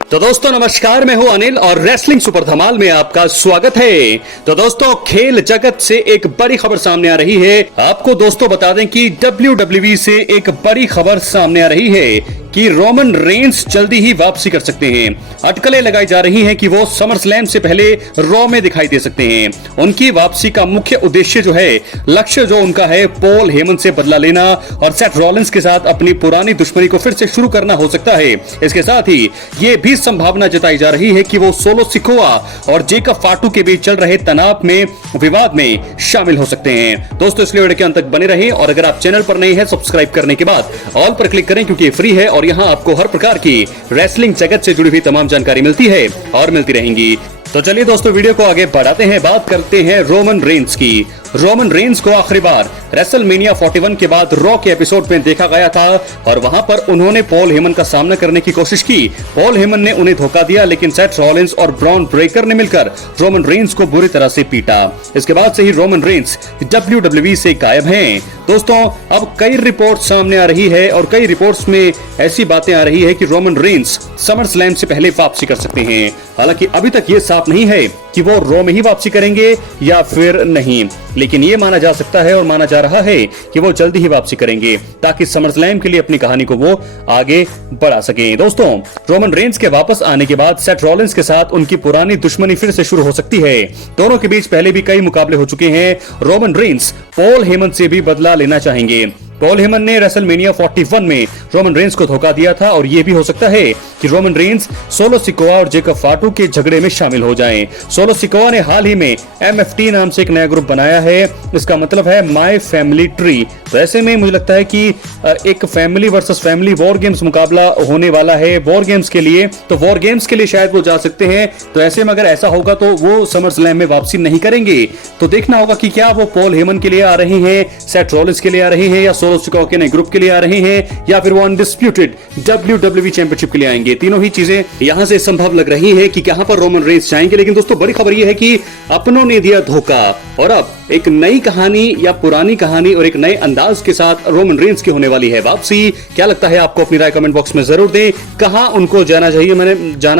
तो दोस्तों नमस्कार, मैं हूं अनिल और रेसलिंग सुपर धमाल में आपका स्वागत है। तो दोस्तों खेल जगत से एक बड़ी खबर सामने आ रही है। आपको दोस्तों बता दें कि WWE से एक बड़ी खबर सामने आ रही है कि रोमन रेंस जल्दी ही वापसी कर सकते हैं। अटकलें लगाई जा रही हैं कि वो समर स्लैम से पहले रॉ में दिखाई दे सकते हैं। उनकी वापसी का मुख्य उद्देश्य जो है, लक्ष्य जो उनका है, पॉल हेमन से बदला लेना और सेथ रॉलिंस के साथ अपनी पुरानी दुश्मनी को फिर से शुरू करना हो सकता है। इसके साथ ही ये भी संभावना जताई जा रही है कि वो सोलो सिकोआ और जेकब फाटू के बीच चल रहे तनाव में, विवाद में शामिल हो सकते हैं। दोस्तों इसलिए वीडियो के अंत तक बने रहिए और अगर आप चैनल पर नए हैं सब्सक्राइब करने के बाद ऑल पर क्लिक करें क्योंकि फ्री है और यहाँ आपको हर प्रकार की रेसलिंग जगत से जुड़ी हुई तमाम जानकारी मिलती है और मिलती रहेंगी। तो चलिए दोस्तों वीडियो को आगे बढ़ाते हैं, बात करते हैं रोमन रेंस की। रोमन रेंस को आखिरी बार रेसलमेनिया 41 के बाद रॉ के एपिसोड में देखा गया था और वहां पर उन्होंने पॉल हेमन का सामना करने की कोशिश की। पॉल हेमन ने उन्हें धोखा दिया लेकिन सेथ रॉलिंस और ब्रॉन ब्रेकर ने मिलकर रोमन रेंस को बुरी तरह से पीटा। इसके बाद से ही रोमन रेंस WWE से गायब हैं। दोस्तों अब कई रिपोर्ट सामने आ रही है और कई रिपोर्ट्स में ऐसी बातें आ रही है कि रोमन रेंस समर स्लैम से पहले वापसी कर सकते हैं। हालांकि अभी तक ये साफ नहीं है कि वो रॉ में ही वापसी करेंगे या फिर नहीं, लेकिन ये माना जा सकता है और माना जा रहा है कि वो जल्दी ही वापसी करेंगे ताकि समर स्लैम के लिए अपनी कहानी को वो आगे बढ़ा सकें। दोस्तों रोमन रेंस के वापस आने के बाद सेथ रॉलिंस के साथ उनकी पुरानी दुश्मनी फिर से शुरू हो सकती है। दोनों के बीच पहले भी कई मुकाबले हो चुके हैं। रोमन रेंस पॉल हेमन से भी बदला लेना चाहेंगे। पॉल हेमन ने रेसलमेनिया 41 में रोमन रेंस को धोखा दिया था और यह भी हो सकता है कि रोमन रेंस सोलो सिकोआ और जेकब फाटू के झगड़े में शामिल हो जाएं। सोलो सिकोआ ने हाल ही में MFT नाम से एक नया ग्रुप बनाया है, इसका मतलब है माय फैमिली ट्री। तो ऐसे में मुझे लगता है कि एक family versus family war games मुकाबला होने वाला है वॉर गेम्स के लिए, तो वॉर गेम्स के लिए शायद वो जा सकते हैं। तो ऐसे में अगर ऐसा होगा तो वो समर स्लैम में वापसी नहीं करेंगे। तो देखना होगा कि क्या वो पॉल हेमन के लिए आ रहे हैं, सेथ रॉलिंस के लिए आ रहे हैं या सोलो सिकोआ के नए ग्रुप के लिए आ रहे हैं या फिर वो अनडिस्प्यूटेड WWE चैंपियनशिप के लिए आएंगे। तीनों ही चीजें यहां से संभव लग रही है कि कहां पर रोमन रेंस जाएंगे। लेकिन दोस्तों बड़ी खबर यह है कि अपनों ने दिया धोखा और अब एक नई कहानी या पुरानी कहानी और एक नए अंदाज के साथ रोमन रेंस की होने वाली है वापसी। क्या लगता है आपको? अपनी राय कमेंट बॉक्स में जरूर दें। कहां उनको जाना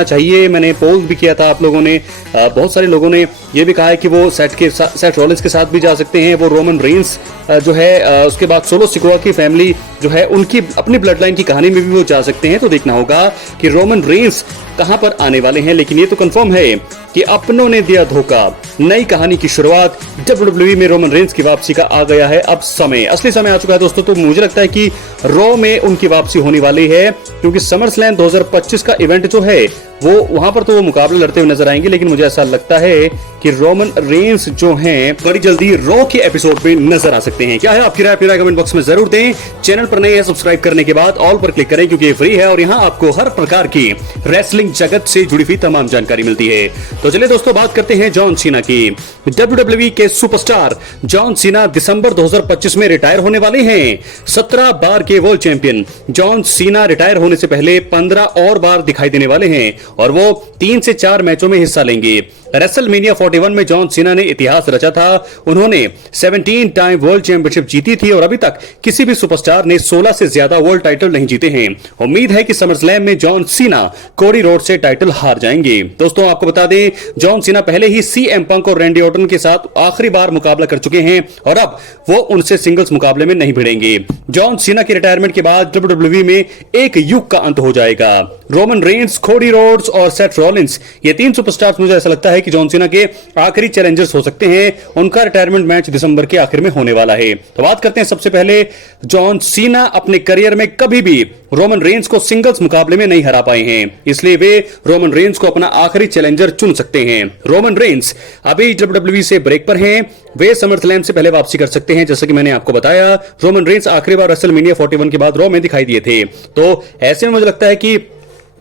चाहिए मैंने पोल भी किया था। आप लोगों ने, बहुत सारे लोगों ने यह भी कहा है कि वो सेथ रॉलिंस के साथ भी जा सकते हैं। वो रोमन रेंस जो है उसके बाद सोलो सिकोआ की फैमिली जो है उनकी अपनी ब्लड लाइन की कहानी में भी वो जा सकते हैं। तो देखना होगा कि रोमन रेंस कहां पर आने वाले हैं। लेकिन ये तो कंफर्म है कि अपनों ने दिया धोखा। नई कहानी की शुरुआत WWE में रोमन रेंस की वापसी का आ गया है अब समय, असली समय आ चुका है दोस्तों। तो मुझे लगता है कि रॉ में उनकी वापसी होने वाली है क्योंकि समर स्लैम 2025 का इवेंट जो है वो वहां पर तो वो मुकाबला लड़ते हुए नजर आएंगे। लेकिन मुझे ऐसा लगता है कि रोमन रेंस जो हैं बड़ी जल्दी रॉ के एपिसोड में नजर आ सकते हैं। क्या है आपकी राय? कमेंट बॉक्स में जरूर दें। चैनल पर नए हैं सब्सक्राइब करने के बाद ऑल पर क्लिक करें क्योंकि ये फ्री है और यहाँ आपको हर प्रकार की रेसलिंग जगत से जुड़ी हुई तमाम जानकारी मिलती है। तो चलिए दोस्तों बात करते हैं जॉन सीना की। WWE के सुपरस्टार जॉन सीना दिसंबर 2025 में रिटायर होने वाले हैं। 17 बार के world champion John Cena retire होने से पहले 15 और बार दिखाई देने वाले हैं और वो 3 से 4 मैचों में हिस्सा लेंगे। रेसलमेनिया 41 में जॉन सीना ने इतिहास रचा था। उन्होंने 17 टाइम वर्ल्ड चैंपियनशिप जीती थी और अभी तक किसी भी सुपरस्टार ने 16 से ज्यादा वर्ल्ड टाइटल नहीं जीते हैं। उम्मीद है कि समर स्लैम में जॉन सीना कोडी रोड से टाइटल हार जाएंगे। दोस्तों आपको बता दें जॉन सीना पहले ही CM पंक और रैंडी ऑर्टन के साथ आखिरी बार मुकाबला कर चुके हैं और अब वो उनसे सिंगल्स मुकाबले में नहीं भिड़ेंगे। जॉन सीना के रिटायरमेंट के बाद WWE में एक युग का अंत हो जाएगा। रोमन रेंस, कोडी रोड्स और सेथ रॉलिंस, ये 3 सुपरस्टार्स मुझे ऐसा लगता है कि जॉन सीना के आखिरी चैलेंजर्स हो सकते हैं। उनका रिटायरमेंट मैच दिसंबर के आखिर में होने वाला है। तो बात करते हैं सबसे पहले जॉन सीना अपने करियर में कभी भी रोमन रेंस को सिंगल्स मुकाबले में नहीं हरा पाए हैं, इसलिए वे रोमन रेंस को अपना आखिरी चैलेंजर चुन सकते हैं। रोमन रेंस अभी WWE से ब्रेक पर हैं, वे समर स्लैम से पहले वापसी कर सकते हैं। जैसा कि मैंने आपको बताया रोमन रेंस आखिरी बार रेसलमेनिया 41 के बाद रॉ में दिखाई दिए थे। तो ऐसे में मुझे लगता है कि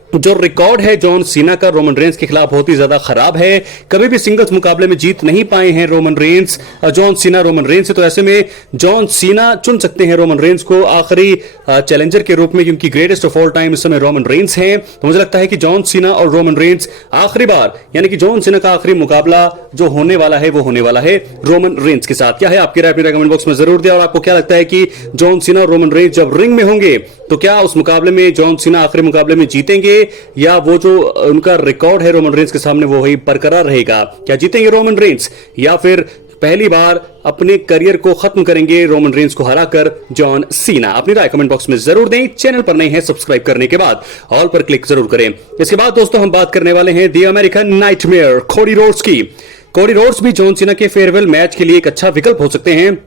जो रिकॉर्ड है जॉन सीना का रोमन रेंस के खिलाफ बहुत ही ज्यादा खराब है। कभी भी सिंगल्स मुकाबले में जीत नहीं पाए हैं Roman Reigns, John Cena Roman Reigns से। तो ऐसे में जॉन सीना चुन सकते हैं रोमन रेंस को आखिरी चैलेंजर के रूप में, क्योंकि ग्रेटेस्ट ऑफ ऑल टाइम इस समय रोमन रेंस हैं। तो मुझे लगता है कि जॉन सीना और रोमन रेंस आखिरी बार, यानी कि जॉन सीना का आखिरी मुकाबला जो होने वाला है वो होने वाला है रोमन रेंस के साथ। क्या है आपकी राय? अपनी कमेंट बॉक्स में जरूर दिया। और आपको क्या लगता है कि जॉन सीना और रोमन रेंस जब रिंग में होंगे तो क्या उस मुकाबले में जॉन सीना आखिरी मुकाबले में जीतेंगे या वो जो उनका रिकॉर्ड है रोमन रेंस के सामने वो ही बरकरार रहेगा? क्या जीतेंगे रोमन रेंस या फिर पहली बार अपने करियर को खत्म करेंगे रोमन रेंस को हराकर जॉन सीना? अपनी राय कमेंट बॉक्स में जरूर दें। चैनल पर नए हैं सब्सक्राइब करने के बाद ऑल पर क्लिक जरूर करें। इसके बाद दोस्तों हम बात करने वाले हैं दी अमेरिकन नाइटमेयर कोडी रोड्स की। कोडी रोड्स भी जॉन सीना के फेयरवेल मैच के लिए एक अच्छा विकल्प हो सकते हैं।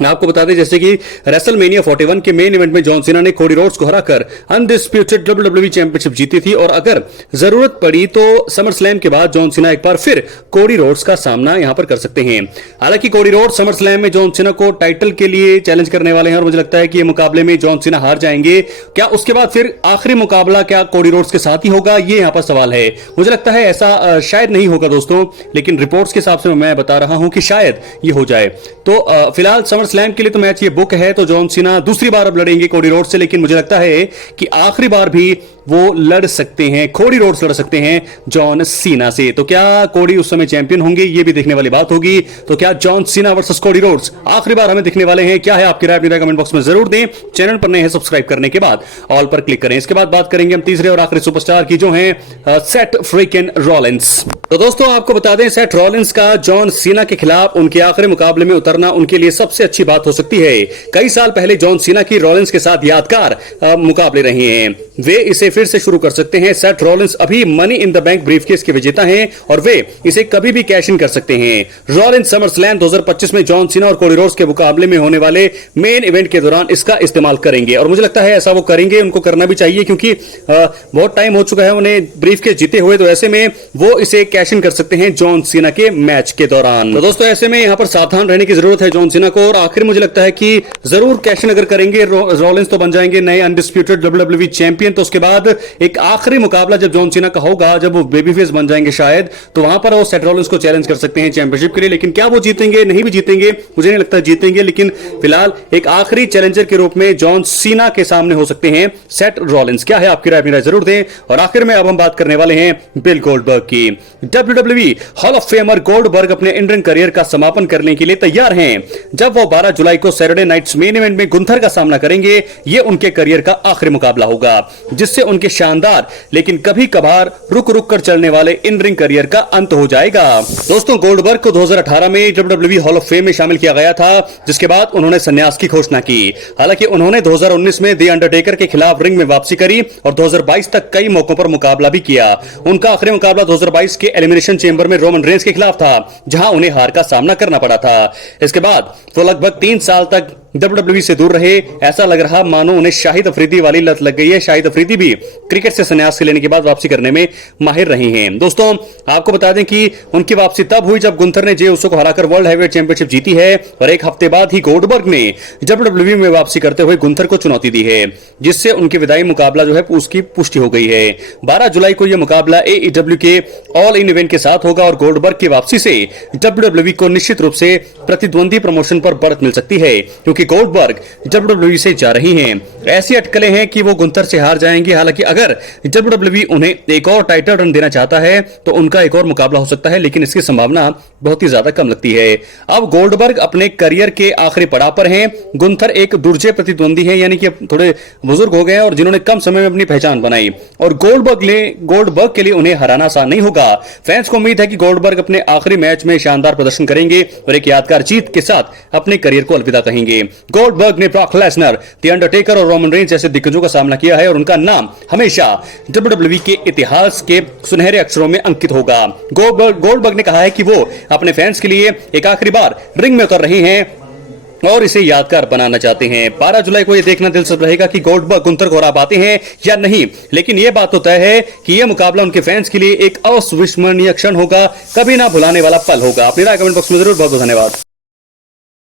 आपको बता दें जैसे कि रेसलमेनिया 41 के मेन इवेंट में जॉन सीना ने कोडी रोड्स को हराकर अनडिस्प्यूटेड डब्ल्यूडब्ल्यूई चैंपियनशिप जीती थी और अगर जरूरत पड़ी तो समर स्लैम के बाद जॉन सीना एक बार फिर कोडी रोड्स का सामना यहां पर कर सकते हैं। हालांकि कोडी रोड्स समर स्लैम में जॉन सीना को टाइटल के लिए चैलेंज करने वाले हैं और मुझे लगता है कि ये मुकाबले में जॉन सीना हार जाएंगे। क्या उसके बाद फिर आखिरी मुकाबला क्या कोडी रोड्स के साथ ही होगा, ये यहां पर सवाल है। मुझे लगता है ऐसा शायद नहीं होगा दोस्तों, लेकिन रिपोर्ट्स के हिसाब से मैं बता रहा हूं कि शायद ये हो जाए। तो फिलहाल समर स्लैम के लिए तो मैच ये बुक है, तो जॉन सीना दूसरी बार अब लड़ेंगे कोडी रोड्स से, लेकिन मुझे लगता है कि आखिरी बार भी वो लड़ सकते हैं, कोडी रोड्स लड़ सकते हैं जॉन सीना से। तो क्या कोडी उस समय चैंपियन होंगे, ये भी देखने वाली बात होगी। तो क्या John Cena versus Cody Rhodes आखिरी बार हमें दिखने वाले हैं? क्या है आपकी राय? अपनी राय कमेंट बॉक्स में जरूर दें। चैनल पर नए हैं सब्सक्राइब करने के बाद ऑल पर क्लिक करें। इसके बाद बात करेंगे हम तीसरे और आखिरी सुपरस्टार की, जो है सेथ फ्रीकिन रॉलिंस। तो दोस्तों आपको बता दें सेथ रॉलिंस का जॉन सीना के खिलाफ उनके आखिरी मुकाबले में उतरना उनके लिए सबसे अच्छी बात हो सकती है। कई साल पहले जॉन सीना की रॉलिंस के साथ यादगार मुकाबले रहे हैं, वे इसे फिर से शुरू कर सकते हैं। सेथ रॉलिंस अभी money in the bank briefcase के विजेता हैं और वे इसे कभी भी कैश इन कर सकते हैं। रॉलिंस समर स्लैम 2025 में जॉन सीना और कोडी रोड्स के मुकाबले में होने वाले मेन इवेंट के दौरान इसका इस्तेमाल करेंगे और मुझे लगता है ऐसा वो करेंगे, उनको करना भी चाहिए क्योंकि बहुत टाइम हो चुका है उन्हें ब्रीफकेस जीते हुए, तो ऐसे में वो इसे कैश इन कर सकते हैं जॉन सीना के मैच के दौरान। तो दोस्तों ऐसे में यहां पर सावधान रहने की जरूरत है जॉन सीना को। और आखिर मुझे लगता है कि जरूर कैश इन अगर करेंगे रॉलिंस तो बन जाएंगे नए अनडिस्प्यूटेड डब्ल्यूडब्ल्यूई चैंपियन। तो उसके बाद एक आखिरी मुकाबला जब जॉन सीना का होगा, जब वो बेबी फेस बन जाएंगे शायद, तो वहां पर वो सेथ रॉलिंस को चैलेंज कर सकते हैं चैंपियनशिप के लिए। लेकिन क्या वो जीतेंगे? नहीं भी जीतेंगे, मुझे नहीं लगता जीतेंगे, लेकिन फिलहाल एक आखिरी चैलेंजर के रूप में जॉन सीना के सामने हो सकते हैं सेथ रॉलिंस। क्या है आपकी राय? अपनी राय जरूर दें। और आखिर में अब हम बात करने वाले हैं बिल गोल्डबर्ग की। WWE hall of famer Goldberg अपने इन रिंग करियर का समापन करने के लिए तैयार हैं। जब वो 12 जुलाई को सैटरडे नाइट्स मेन इवेंट में गुंथर का सामना करेंगे, यह उनके करियर का आखिरी मुकाबला होगा, जिससे उनके शानदार लेकिन कभी कभार रुक रुक कर चलने वाले इन रिंग करियर का अंत हो जाएगा। दोस्तों गोल्डबर्ग को 2018 में डब्ल्यूडब्ल्यूई हॉल ऑफ फेम में शामिल किया गया था, जिसके बाद उन्होंने संन्यास की घोषणा की। हालांकि उन्होंने 2019 में द अंडरटेकर के खिलाफ रिंग में वापसी करी और 2022 तक कई मौकों पर मुकाबला भी किया। उनका आखिरी मुकाबला 2022 के एलिमिनेशन चेंबर में रोमन रेंस के खिलाफ था, जहां उन्हें हार का सामना करना पड़ा था। इसके बाद तो लगभग 3 साल तक डब्ल्यूडब्ल्यूई से दूर रहे। ऐसा लग रहा मानो उन्हें शाहिद अफरीदी वाली लत लग गई है। शाहिद अफरीदी भी क्रिकेट से संन्यास से लेने के बाद वापसी करने में माहिर रही हैं। दोस्तों आपको बता दें कि उनकी वापसी तब हुई जब गुंथर ने जे उसो को हराकर वर्ल्ड हैवीवेट चैंपियनशिप जीती है और एक हफ्ते बाद ही गोल्डबर्ग ने डब्ल्यूडब्ल्यूई में वापसी करते हुए गुंथर को चुनौती दी है, जिससे उनकी विदाई मुकाबला जो है उसकी पुष्टि हो गई है। 12 जुलाई को यह मुकाबला एईडब्ल्यू के ऑल इन इवेंट के साथ होगा और गोल्डबर्ग की वापसी से डब्ल्यूडब्ल्यूई को निश्चित रूप से प्रतिद्वंदी प्रमोशन पर बढ़त मिल सकती है, क्योंकि गोल्डबर्ग डब्ल्यूडब्ल्यूई से जा रही हैं। ऐसी अटकलें हैं कि वो गुंथर से हार जाएंगे। हालांकि अगर डब्ल्यूडब्ल्यूई उन्हें एक और टाइटल रन देना चाहता है तो उनका एक और मुकाबला हो सकता है, लेकिन इसकी संभावना बहुत ही ज्यादा कम लगती है। अब गोल्डबर्ग अपने करियर के आखिरी पड़ाव पर हैं। गुंथर एक दुर्जय प्रतिद्वंदी है, यानी कि थोड़े बुजुर्ग हो गए और जिन्होंने कम समय में अपनी पहचान बनाई, और गोल्डबर्ग के लिए उन्हें हराना आसान नहीं होगा। फैंस को उम्मीद है कि गोल्डबर्ग अपने आखिरी मैच में शानदार प्रदर्शन करेंगे और एक यादगार जीत के साथ अपने करियर को अलविदा कहेंगे। गोल्डबर्ग ने ब्रॉक लेसनर, द अंडरटेकर और रोमन रेंस जैसे दिग्गजों का सामना किया है और उनका नाम हमेशा डब्ल्यूडब्ल्यूई के इतिहास के सुनहरे अक्षरों में अंकित होगा। गोल्डबर्ग ने कहा है कि वो अपने फैंस के लिए एक आखिरी बार रिंग में उतर रहे हैं और इसे यादगार बनाना चाहते हैं। 12 जुलाई को यह देखना दिलचस्प रहेगा कि गोल्डबर्ग गुंथर को हरा पाते हैं या नहीं, लेकिन यह बात तो तय है कि यह मुकाबला उनके फैंस के लिए एक अविस्मरणीय क्षण होगा, कभी ना भुलाने वाला पल होगा। अपनी राय कमेंट बॉक्स में जरूर। बहुत बहुत धन्यवाद।